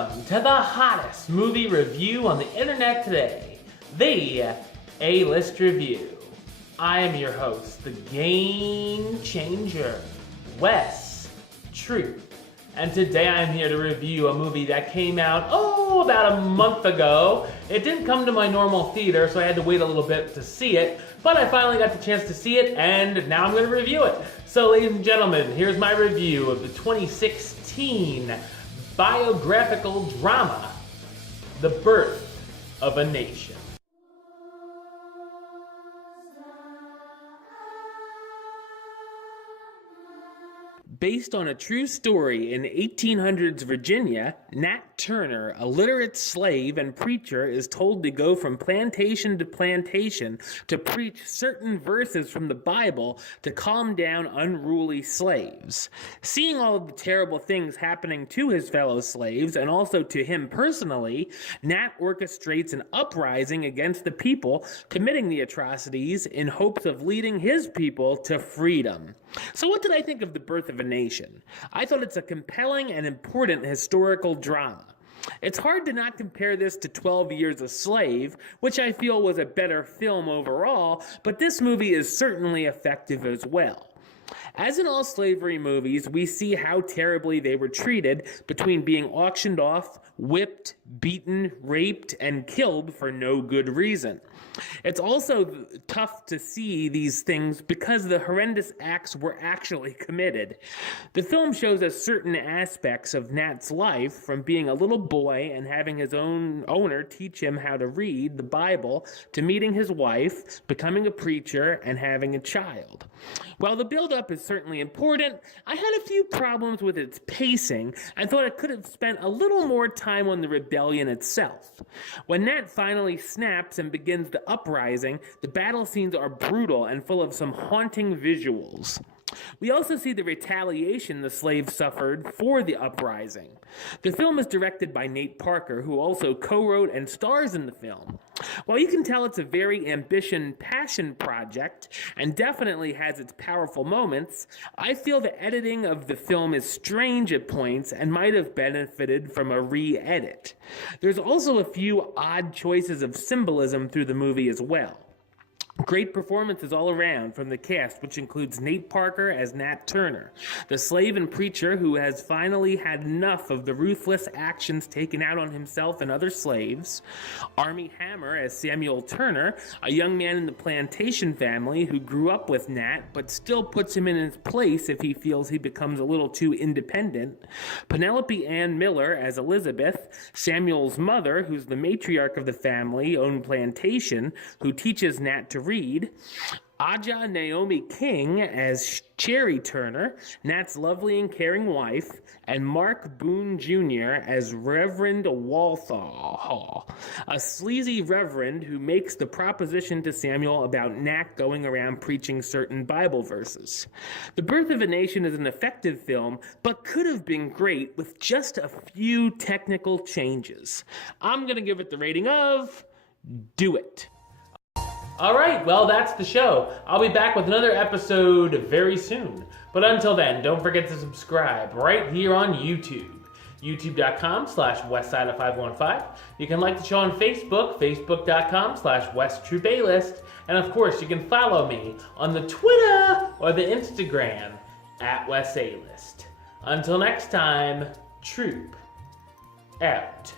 Welcome to the hottest movie review on the internet today, the A-List Review. I am your host, the Game Changer, Wes Truth. And today I'm here to review a movie that came out, about a month ago. It didn't come to my normal theater, so I had to wait a little bit to see it, but I finally got the chance to see it, and now I'm going to review it. So ladies and gentlemen, here's my review of the 2016 biographical drama, The Birth of a Nation. Based on a true story in 1800s Virginia, Nat Turner, a literate slave and preacher, is told to go from plantation to plantation to preach certain verses from the Bible to calm down unruly slaves. Seeing all of the terrible things happening to his fellow slaves, and also to him personally, Nat orchestrates an uprising against the people committing the atrocities in hopes of leading his people to freedom. So what did I think of The Birth of a Nation? I thought it's a compelling and important historical drama. It's hard to not compare this to 12 Years a Slave, which I feel was a better film overall, but this movie is certainly effective as well. As in all slavery movies, we see how terribly they were treated between being auctioned off, whipped, beaten, raped, and killed for no good reason. It's also tough to see these things because the horrendous acts were actually committed. The film shows us certain aspects of Nat's life, from being a little boy and having his own owner teach him how to read the Bible, to meeting his wife, becoming a preacher, and having a child. While the build-up is certainly important, I had a few problems with its pacing and thought it could have spent a little more time on the rebellion itself. When Nat finally snaps and begins the uprising, the battle scenes are brutal and full of some haunting visuals. We also see the retaliation the slaves suffered for the uprising. The film is directed by Nate Parker, who also co-wrote and stars in the film. While you can tell it's a very passion project, and definitely has its powerful moments, I feel the editing of the film is strange at points and might have benefited from a re-edit. There's also a few odd choices of symbolism through the movie as well. Great performances all around from the cast, which includes Nate Parker as Nat Turner, the slave and preacher who has finally had enough of the ruthless actions taken out on himself and other slaves, Armie Hammer as Samuel Turner, a young man in the plantation family who grew up with Nat but still puts him in his place if he feels he becomes a little too independent, Penelope Ann Miller as Elizabeth, Samuel's mother, who's the matriarch of the family-owned plantation, who teaches Nat to read, Aja Naomi King as Cherry Turner, Nat's lovely and caring wife, and Mark Boone Jr. as Reverend Walthall, a sleazy reverend who makes the proposition to Samuel about Nat going around preaching certain Bible verses. The Birth of a Nation is an effective film, but could have been great with just a few technical changes. I'm going to give it the rating of do it. Alright, well that's the show. I'll be back with another episode very soon. But until then, don't forget to subscribe right here on YouTube. youtube.com/westside515. You can like the show on Facebook, facebook.com/WestTruthAlist. And of course, you can follow me on the Twitter or the Instagram @WesAlist. Until next time, Troop out.